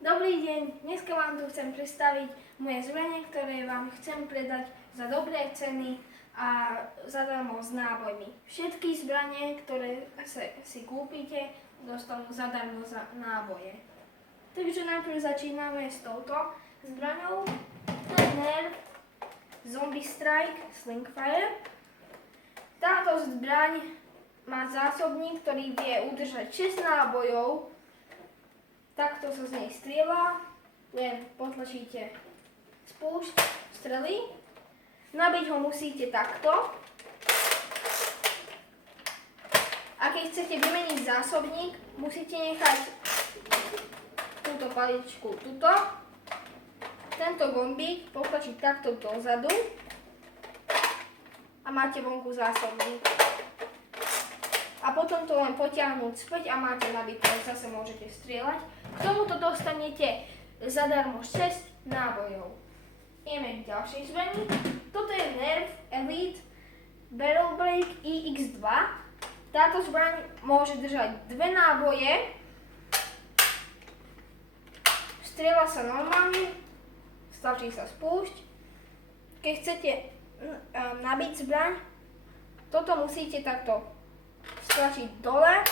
Dobrý deň, dneska vám tu chcem predstaviť moje zbrane, ktoré vám chcem predať za dobré ceny a zadarmo s nábojmi. Všetky zbrane, ktoré si kúpite, dostanú zadarmo za náboje. Takže najprv začíname s touto zbraňou. To je Nerf Zombie Strike Slingfire. Táto zbraň má zásobník, ktorý vie udržať 6 nábojov. Takto sa z nej strieľa, len potlačíte spúšť strely. Nabiť ho musíte takto. A keď chcete vymeniť zásobník, musíte nechať túto paličku tuto. Tento gombík potlačiť takto dozadu a máte vonku zásobník. A potom to len potiahnuť späť a máte nabité, zase môžete strieľať. K tomuto dostanete zadarmo 6 nábojov. Ideme k ďalšej zbrani. Toto je Nerf Elite Barrel Break EX2. Táto zbraň môže držať 2 náboje. Strieľa sa normálne, stačí sa spúšť. Keď chcete nabiť zbraň, toto musíte takto stlačiť dole,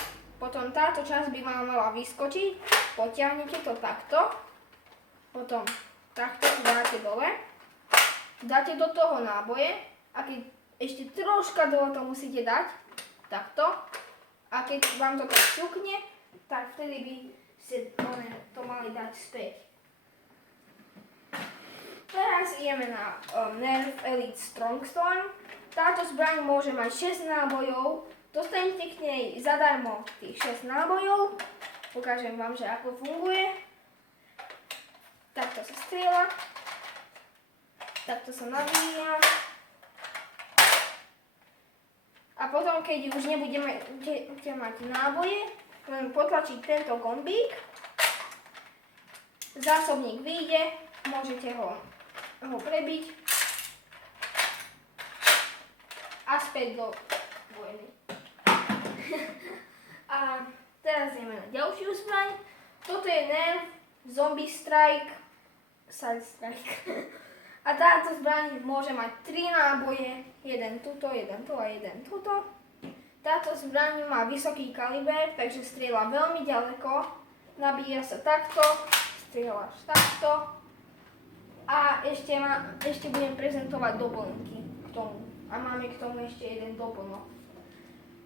potom táto časť by vám mala vyskočiť, potiahnete to takto, potom takto dáte dole, dáte do toho náboje a keď ešte troška dole to musíte dať, takto, a keď vám to tak šukne, tak vtedy by ste to mali dať späť. Teraz ideme na Nerf Elite Strong Storm. Táto zbraň môže mať 6 nábojov. Dostanete k nej zadarmo tých 6 nábojov. Ukážem vám, že ako funguje. Takto sa strieľa. Takto sa nabíja. A potom, keď už nebudete mať náboje, len potlačiť tento gombík. Zásobník vyjde, môžete ho prebiť a späť do vojny. A teraz ideme na ďalšiu zbraň. Toto je Nerf Zombie Strike Side Strike. A táto zbraň môže mať 3 náboje, jeden tuto, jeden tu a jeden tuto. Táto zbraň má vysoký kaliber, takže strieľa veľmi ďaleko. Nabíja sa takto, strieľa až takto. A ešte budem prezentovať doplnky k tomu. A máme k tomu ešte jeden doplnok.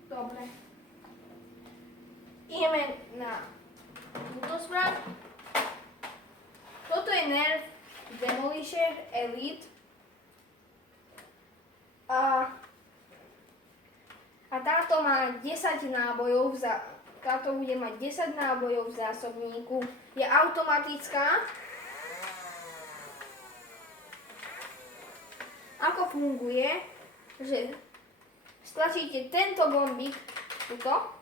Dobre. Ideme na túto zbraň. Toto je Nerf Demolisher Elite. A táto má 10 nábojov, táto bude mať 10 nábojov v zásobníku. Je automatická. Ako funguje, že stlačíte tento gombík tuto,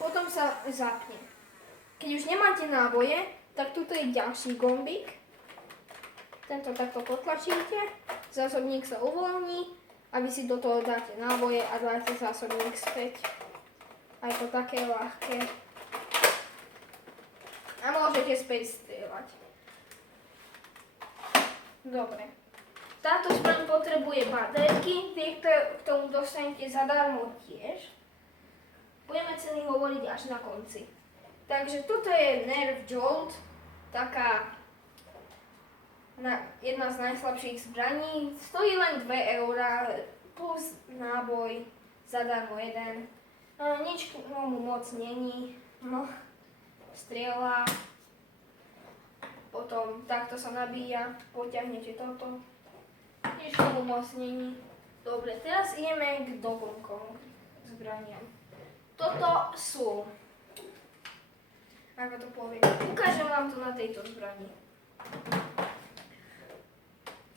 potom sa zapne. Keď už nemáte náboje, tak tuto je ďalší gombík. Tento takto potlačíte, zásobník sa uvoľní a vy si do toho dáte náboje a dáte zásobník späť. A je to také ľahké. A môžete späť strieľať. Dobre. Táto zbraň potrebuje baterky, tie k tomu dostanete zadarmo tiež. Budeme ceny hovoriť až na konci. Takže toto je Nerf Jolt, taká jedna z najslabších zbraní. Stojí len 2 € plus náboj, zadarmo jeden. Nič k tomu moc není. No, strieľa. Potom takto sa nabíja, potiahnete toto. Nič k tomu moc není. Dobre, teraz ideme k doplnkom zbraniam. Toto sú, ako to poviem, ukážem vám to na tejto zbrani.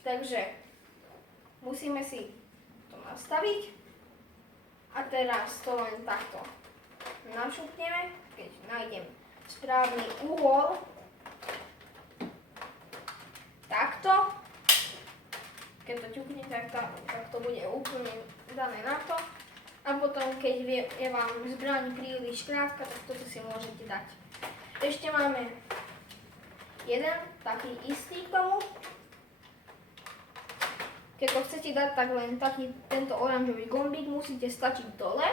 Takže musíme si to nastaviť a teraz to len takto našupneme, keď nájdem správny uhol. Takto. Keď to ťukne, tak to bude úplne dané na to. A potom, keď je vám zbraň príliš krátka, tak toto si môžete dať. Ešte máme jeden taký istý k tomu. Keď to chcete dať, tak len taký tento oranžový gombík musíte stačiť dole.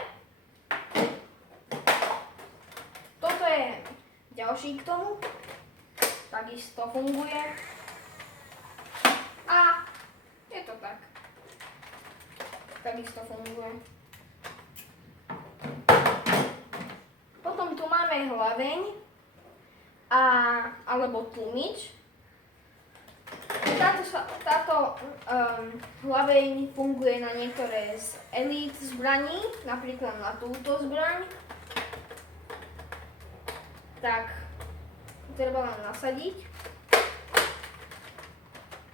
Toto je ďalší k tomu. Takisto funguje. A je to tak. Takisto funguje. Potom tu máme hlaveň alebo tlumič. Táto hlaveň funguje na niektoré z elite zbraní, napríklad na túto zbraň. Tak, treba len nasadiť.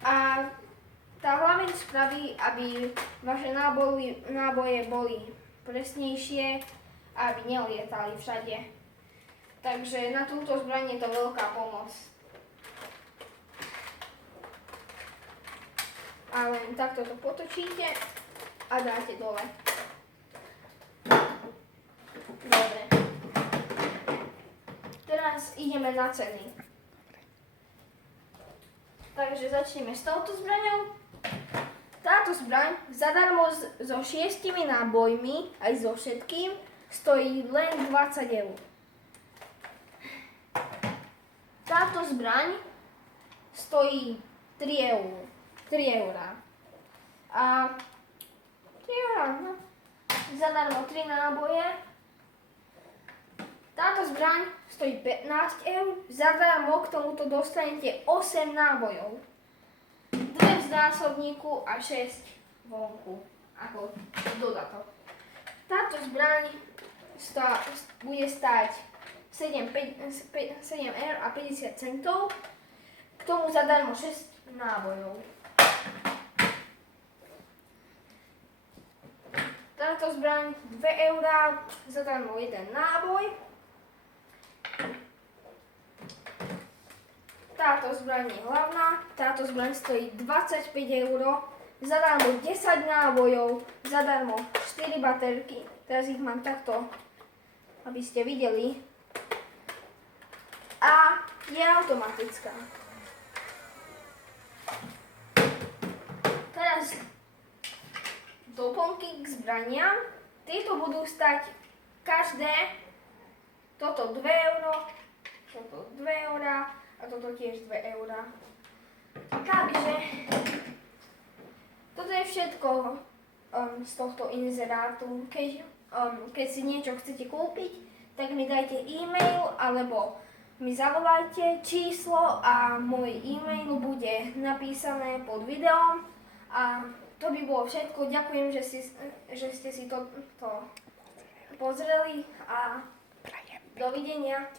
A tá hlaveň spraví, aby vaše náboje boli presnejšie a aby nelietali všade. Takže na túto zbraň je to veľká pomoc. A len takto to potočíte a dáte dole. Dobre. Teraz ideme na ceny. Takže začneme s touto zbraňou. Táto zbraň zadarmo so 6 nábojmi, aj so všetkým, stojí len 20 eur. Táto zbraň stojí 3 eur. 3 eurá. A 3 eurá, no. Zadarmo 3 náboje. Táto zbraň stojí 15 eur. Zadarmo k tomuto dostanete 8 nábojov. 2 v zásobníku a 6 vonku. Ako dodatok. Táto zbraň bude stáť 7 eur a 50 centov. K tomu zadarmo 6 nábojov. Táto zbraň 2 eurá, zadarmo 1 náboj. Táto zbraň je hlavná, táto zbraň stojí 25 eur, zadarmo 10 nábojov, zadarmo 4 baterky. Teraz ich mám takto, aby ste videli. A je automatická. Teraz doplnky k zbraniam. Tieto budú stať každé, toto 2 euro, toto 2 eurá a toto tiež 2 eurá. Takže toto je všetko z tohto inzerátu. Keď si niečo chcete kúpiť, tak mi dajte e-mail alebo mi zavolajte číslo a môj e-mail bude napísané pod videom. A to by bolo všetko. Ďakujem, že ste si to pozreli a dovidenia.